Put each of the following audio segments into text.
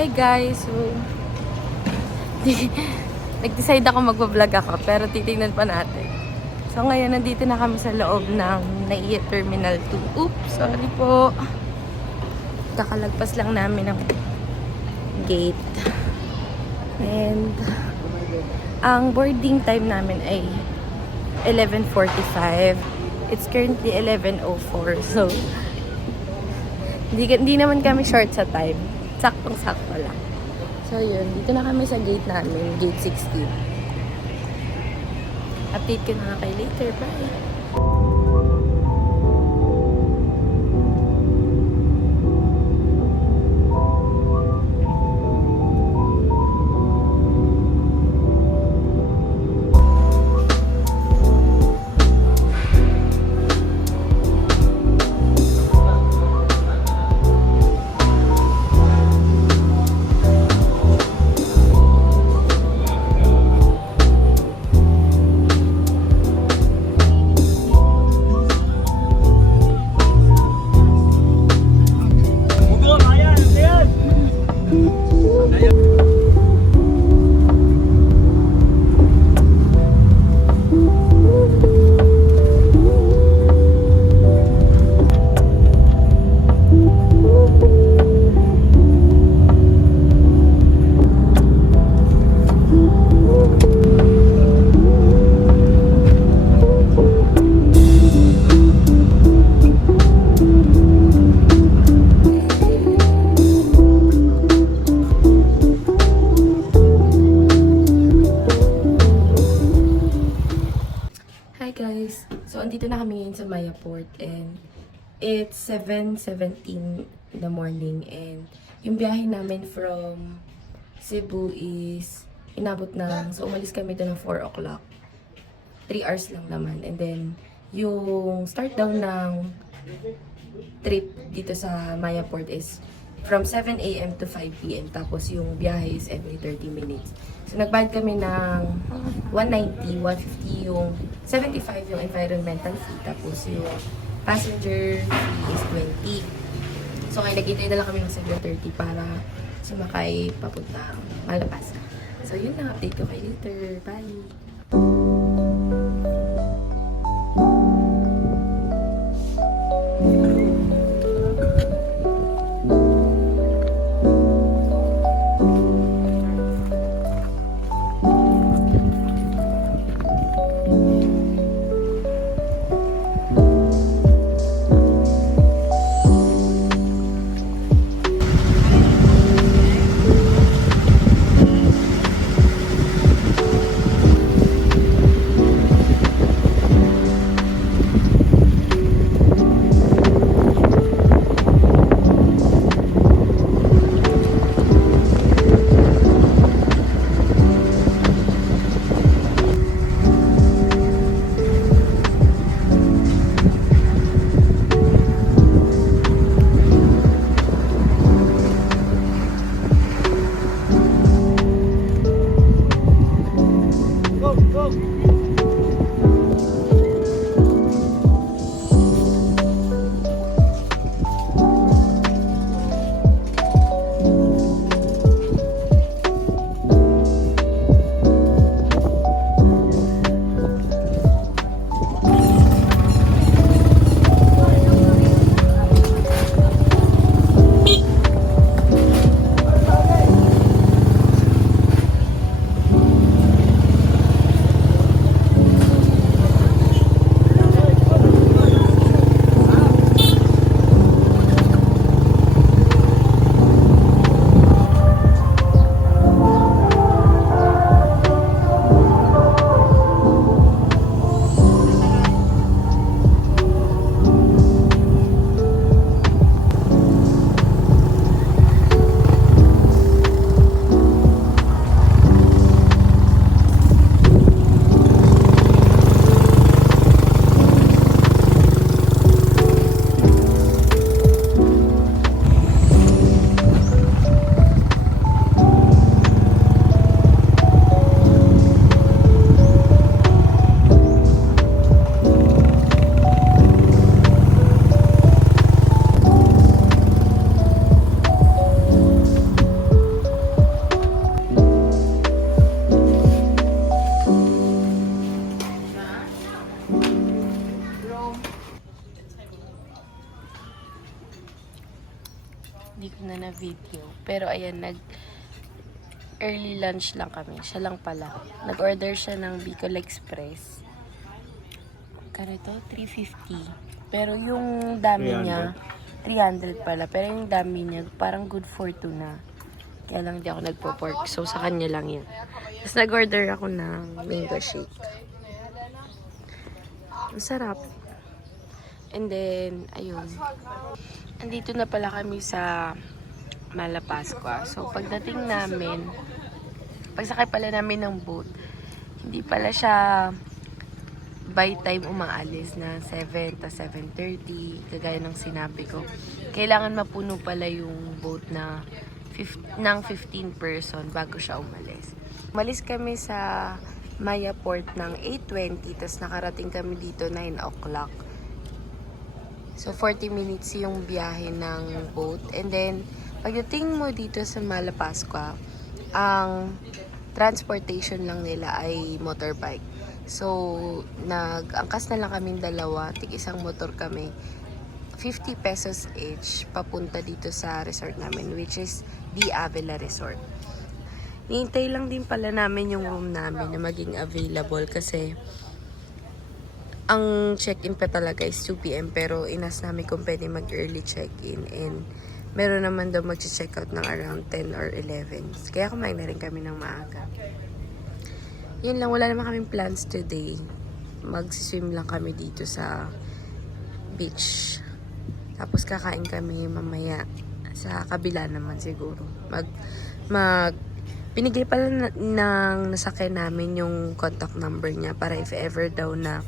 Hi guys! So, nag-decide ako magbablog ako pero titingnan pa natin. So ngayon nandito na kami sa loob ng NAIA Terminal 2. Oops! Sorry po. Kakalagpas lang namin ng gate. And ang boarding time namin ay 11:45. It's currently 11:04. So, hindi naman kami short sa time. Saktong-sakto lang. So, yun. Dito na kami sa gate namin. Gate 16. Update ko na kayo later. Bye! Hi guys! So, andito na kami ngayon sa Maya Port and it's 7:17 in the morning and yung biyahe namin from Cebu is inabot na, so umalis kami doon ng 4 o'clock. 3 hours lang naman. And then, yung start down ng trip dito sa Maya Port is from 7 a.m. to 5 p.m. Tapos yung biyahe is every 30 minutes. So, nagbayad kami ng 190, 150 yung 75 yung environmental fee. Tapos yung passenger fee is 20. So, ngayon nag-intay na lang kami ng 7:30 para sumakay papunta Malapasa. So, yun na. Update ko kayo later. Bye! video. Pero ayan, early lunch lang kami. Siya lang pala. Nag-order siya ng Bicol Express. Kano ito? 350. Pero yung dami niya, 300 pala. Pero yung dami niya, parang good for 2 na. Kaya lang di ako nagpo-pork. So, sa kanya lang yun. Tapos nag-order ako ng mango shake. Ang sarap. And then, ayun. Andito na pala kami sa Malapascua. So, pagdating namin, pagsakay pala namin ng boat, hindi pala siya by time umaalis na 7 ta 7:30, kagaya ng sinabi ko. Kailangan mapuno pala yung boat na ng 15 person bago siya umalis. Umalis kami sa Maya Port ng 8:20, tapos nakarating kami dito 9 o'clock. So, 40 minutes yung biyahe ng boat. And then, pagdating mo dito sa Malapascua, ang transportation lang nila ay motorbike. So, nag-angkas na lang kaming dalawa, tig-isang motor kami. 50 pesos each papunta dito sa resort namin, which is The Avila Resort. Nihintay lang din pala namin yung room namin na maging available kasi ang check-in pa talaga is 2 p.m. pero inas namin kung pwede mag-early check-in and meron naman daw mag-check out ng around 10 or 11. Kaya kumain na rin kami ng maaga. Yun lang, wala naman kaming plans today. Mag-swim lang kami dito sa beach. Tapos kakain kami mamaya sa kabila naman siguro. Binigay pala ng nasakyan namin yung contact number niya para if ever daw na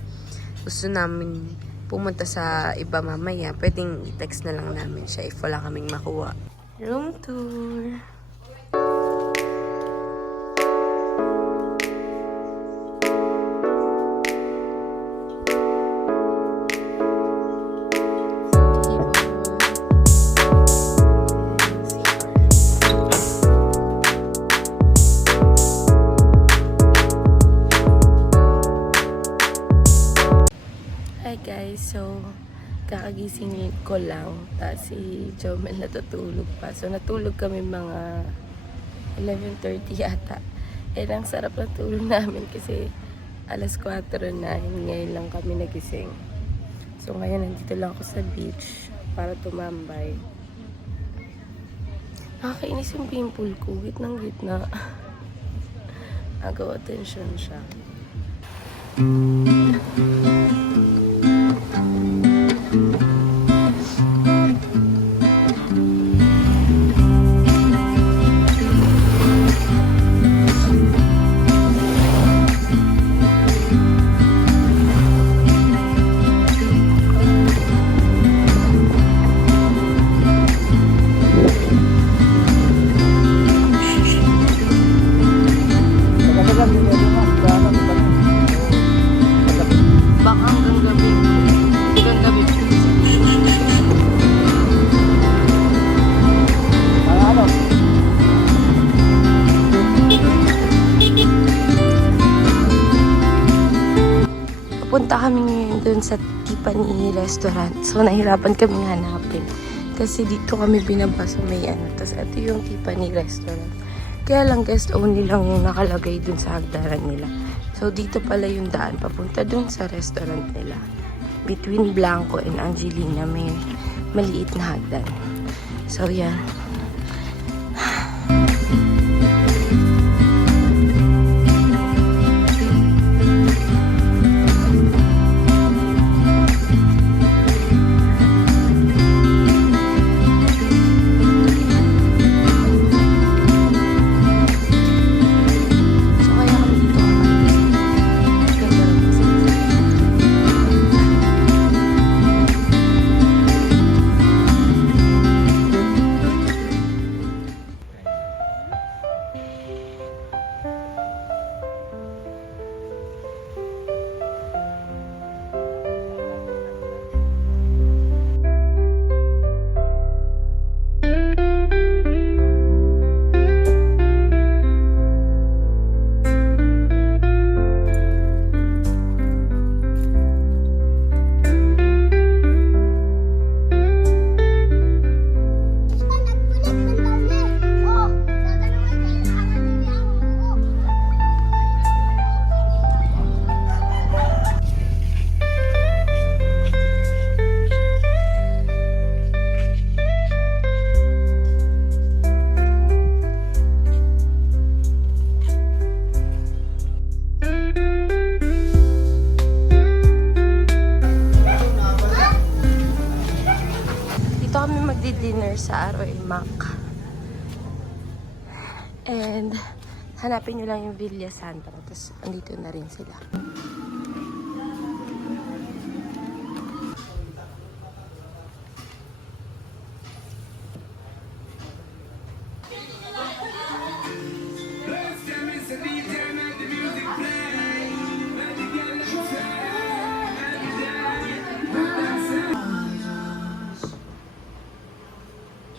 gusto namin pumunta sa iba mamaya, pwedeng i-text na lang namin siya if wala kaming makuha. Room tour! Hi guys, so kakagising ko lang, tapos si Jomel natutulog pa. So natulog kami mga 11:30 yata. Ang sarap na tulog namin kasi alas 4 na, ngayon lang kami nagising. So ngayon nandito lang ako sa beach para tumambay. Nakakainis yung pimple ko, gitnang gitna. Agaw attention siya. Baka hanggang gabi. Hanggang gabi. Ano? Papunta kami ngayon dun sa Tiffany restaurant. So, nahirapan kami hanapin. Kasi dito kami binaba sa may ano. Tapos, ito yung Tiffany restaurant. Kaya lang guest only lang yung nakalagay dun sa hagdaran nila. So, dito pala yung daan. Papunta dun sa restaurant nila. Between Blanco and Angelina, may maliit na hagdan. So, yan. And hanapin nyo lang yung Villa Santa. Tapos andito na rin sila.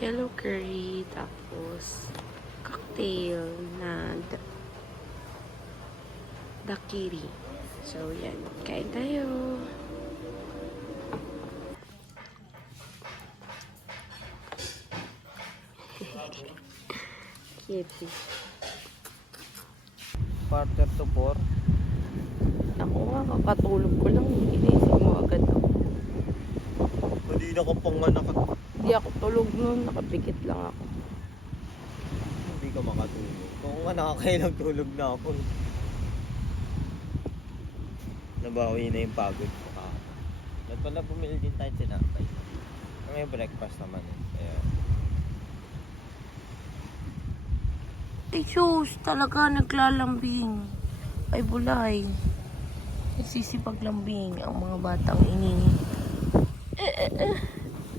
Yellow curry, tapos cocktail na daiquiri. So, yan. Kain tayo. Cute. Quarter to 4. Ako nga, kakatulog ko lang. Inisip mo agad ako. Hindi na ko pang nakat... Hindi ako tulog nun. Nakapikit lang ako. Hindi ka makatulog. Kung nga nakakailang tulog na ako. Nabawi na yung pagod ko ka. At pala bumili din tayo sinapay. May breakfast naman eh. Kaya... Ay, sus, talaga naglalambing. Ay, bulay. Nagsisipaglambing ang mga batang ini.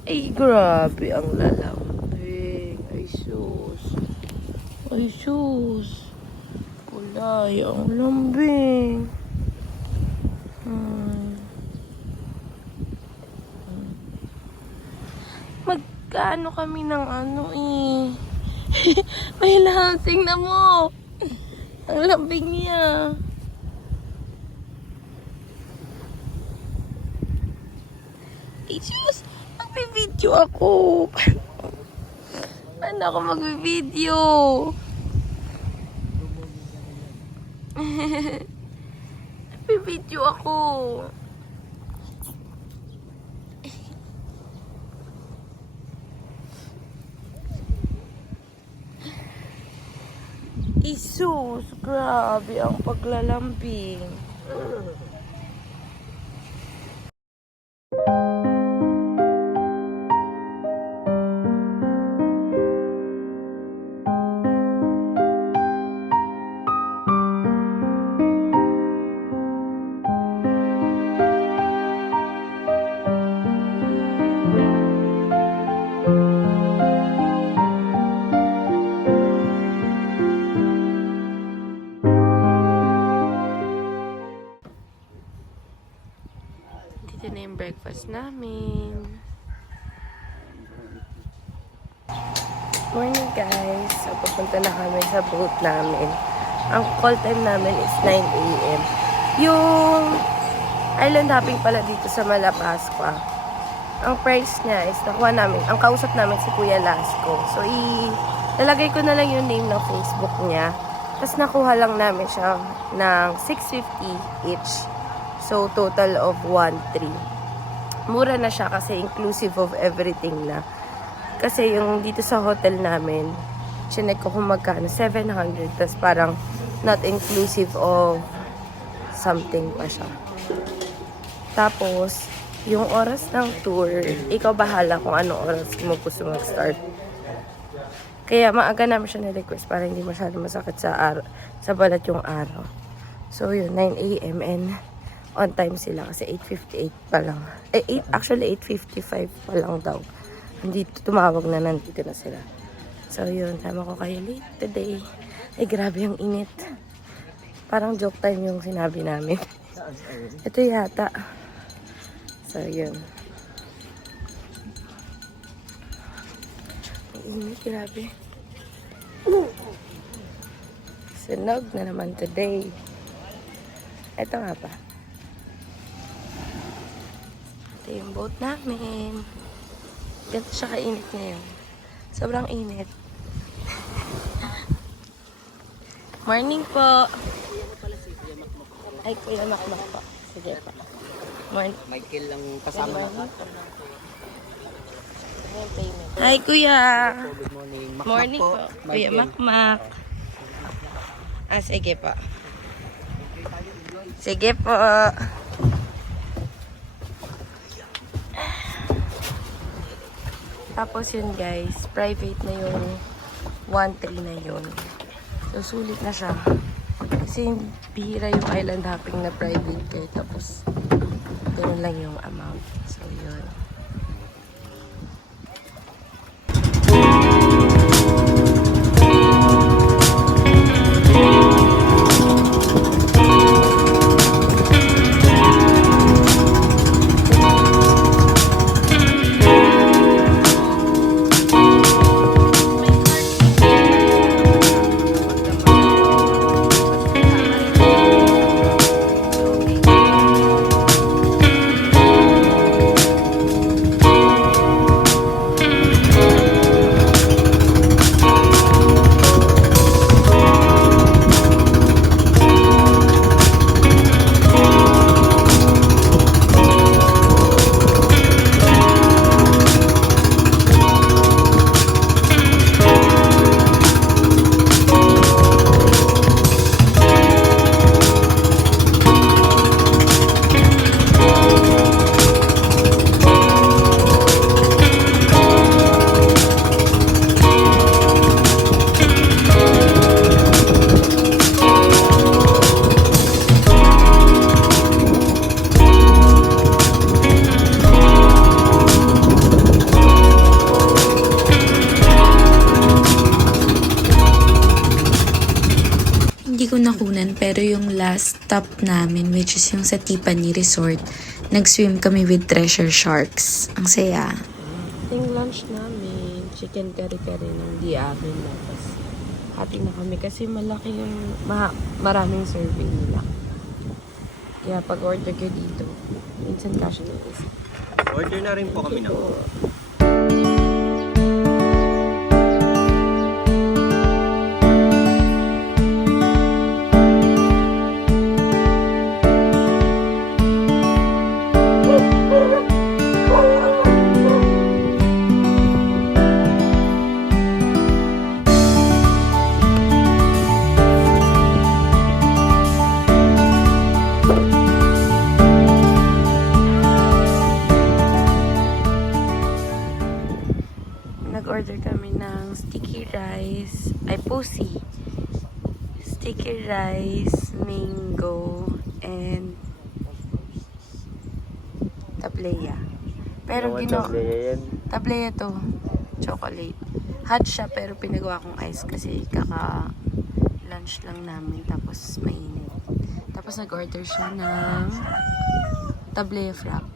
Ay, grabe ang lalambing. Ay, sus. Ay, sus. Bulay ang lambing. Magkano kami ng ano eh. May lansing na mo. Ang lambing niya. Jesus, magbi-video ako. Paano ako magbi-video? Magbi-video ako. Isus, grabe ang paglalambing. Dito na yung breakfast namin. Morning guys. So, papunta na kami sa boat namin. Ang call time namin is 9 a.m. Yung island hopping pala dito sa Malapascua. Ang price niya is nakuha namin. Ang kausap namin si Kuya Lasco. So, lalagay ko na lang yung name ng Facebook niya. Tapos nakuha lang namin siya ng 650 each. So, total of 1,300. Mura na siya kasi inclusive of everything na. Kasi yung dito sa hotel namin, chinek ko kung magkano, 700. Tapos parang not inclusive of something pa siya. Tapos, yung oras ng tour, ikaw bahala kung anong oras mo gusto mag-start. Kaya maaga namin siya na-request para hindi masyado masakit sa balat yung araw. So, yun, 9 a.m. and on time sila kasi 8:58 pa lang. Actually 8:55 pa lang daw. Nandito, tumawag na, nandito na sila. So yun, tama ko kayo late today. Ay, grabe yung init. Parang joke time yung sinabi namin. Ito yata. So yun. Ang init, grabe. Sunog na naman today. Ito nga pa. Ito yung boat namin. Ganito siya kainit ngayon. Sobrang init. Morning po. Ay, Kuya Makmak po. Sige po. Morning. Michael lang kasama na. Hi, Kuya. Good morning. Morning po. Kuya Makmak. Sige po. Sige po. Tapos yun guys, private na yung 1,300 na yun. So, sulit na siya. Kasi bihira yung island hopping na private care. Tapos, ganoon lang yung amount. So, yun. Hindi ko nakunan pero yung last stop namin which is yung sa Tipani Resort, nag-swim kami with treasure sharks. Ang saya. Yung lunch namin, chicken kare-kare ng diamin na. Tapos, hati na kami kasi malaki yung, maraming serving nila. Kaya pag order ka dito, minsan kasha na isa. Order na rin po kami ng Nag-order kami ng sticky rice, ay pusi. Sticky rice, mango, and tableya. Pero tableya to, chocolate. Hot siya pero pinagawa kong ice kasi kaka-lunch lang namin tapos mainit. Tapos nag-order siya ng tableya frap.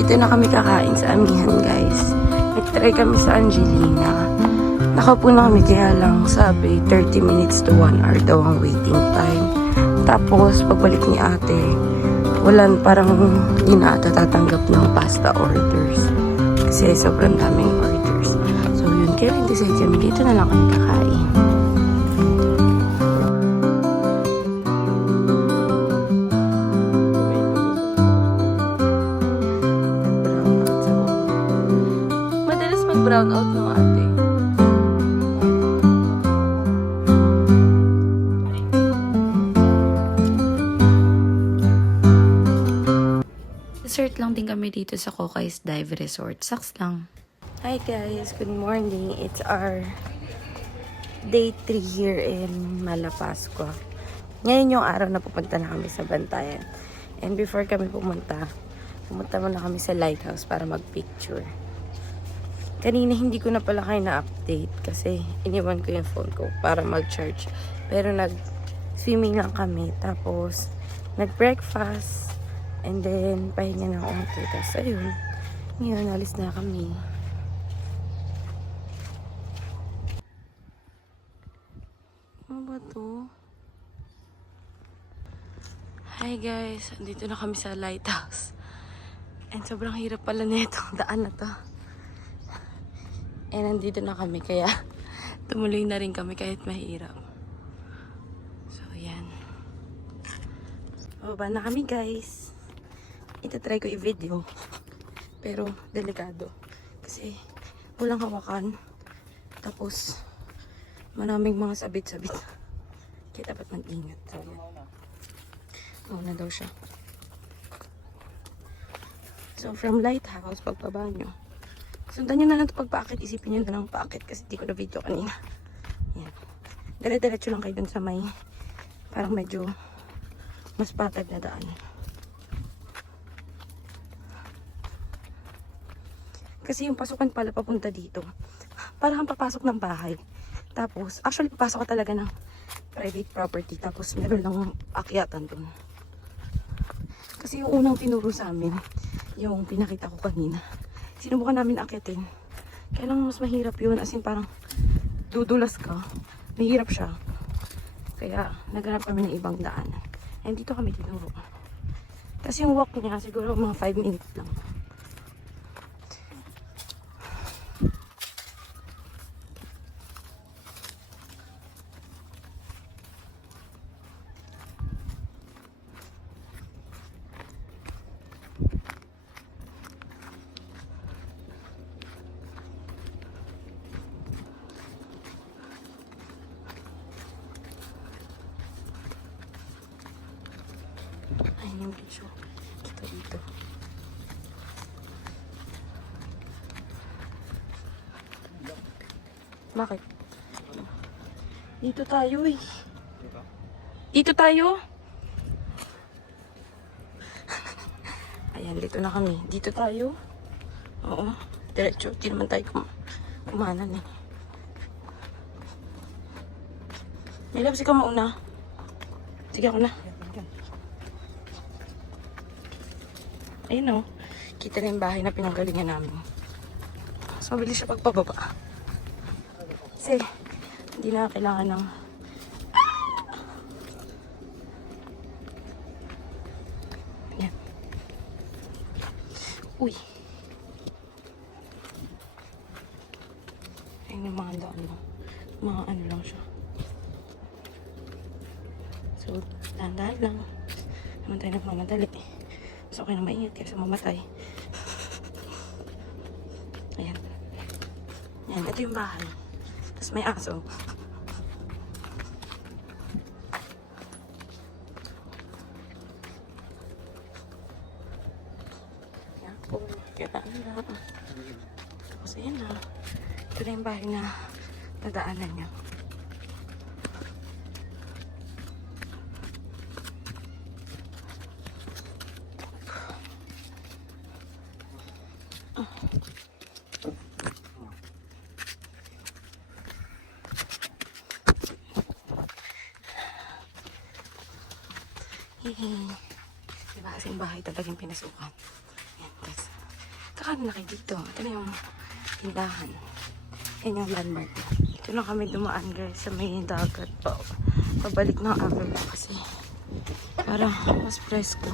Dito na kami kakain sa Amihan, guys. Nag-try kami sa Angelina. Nakaupo na kami kaya lang sabi 30 minutes to 1 hour daw ang waiting time. Tapos pagbalik ni ate, parang hindi na ata tatanggap ng pasta orders. Kasi sobrang daming orders. So yun, kaya decide kami dito na lang kami kakain. Brown out ng ate. Dessert lang din kami dito sa Kokay's Dive Resort. Saks lang. Hi guys, good morning. It's our day 3 here in Malapascua. Ngayon yung araw na pupunta na kami sa Bantayan. And before kami pumunta muna kami sa lighthouse para mag-picture. Kanina hindi ko na pala kayo na-update kasi iniwan ko yung phone ko para mag-charge. Pero nag-swimming lang kami. Tapos nag-breakfast. And then pahinga ng onte. Tapos ayun. Ngayon alis na kami. Ano ba to? Hi guys. Andito na kami sa lighthouse. And sobrang hirap pala nito. Daan na to. And nandito na kami, kaya tumuloy na rin kami kahit mahirap. So, yan. Baba na kami, guys. Itatry ko i-video. Pero, delikado. Kasi, walang hawakan. Tapos, maraming mga sabit-sabit. Kaya dapat mag-ingat. So, yan. Mauna daw siya. So, from Lighthouse, pagbaba nyo. Sundan nyo na lang ito pagpaakit. Isipin nyo na lang paakit kasi di ko na video kanina. Yan. Dire-diretso lang kayo dun sa may parang medyo mas patag na daan. Kasi yung pasukan pala papunta dito. Parang papasok ng bahay. Tapos, actually papasok ka talaga ng private property. Tapos meron lang akyatan dun. Kasi yung unang tinuro sa amin, yung pinakita ko kanina, sinubukan namin akyatin. Kaya lang mas mahirap yun. As in parang dudulas ka. Mahirap siya. Kaya naghanap kami ng ibang daan. And dito kami tinuro. Kasi yung walk niya siguro mga 5 minutes lang. Ayun yung picture. Dito. Bakit? Dito tayo eh. Dito tayo? Ayan, dito na kami. Dito tayo. Oo. Diretso. Di naman tayo kumanan eh. May labs ikaw mauna. Sige ako na. Ayun o. Kita na yung bahay na pinanggalingan namin. Mas mabilis siya pagpababa. Kasi, hindi na kailangan ng... Yan. Uy. Ayun yung mga daan lang. Mga ano lang siya. So, dahan-dahan lang. Naman tayo nagmamadali. So, okay na maingat kaysa mamatay. Ayan. Ayan, ito yung bahay. Tapos may aso. Ayan po. Kita na. Tapos ayan na. Ito na yung bahay na nadaanan niya. Diba kasing bahay talagang pinasukan. Ayan guys. Kakano na kayo dito. Ito na yung tindahan. Yan yung landmark. Ito na kami dumaan guys sa may dagat pa. Pabalik ng Avila kasi para mas presko.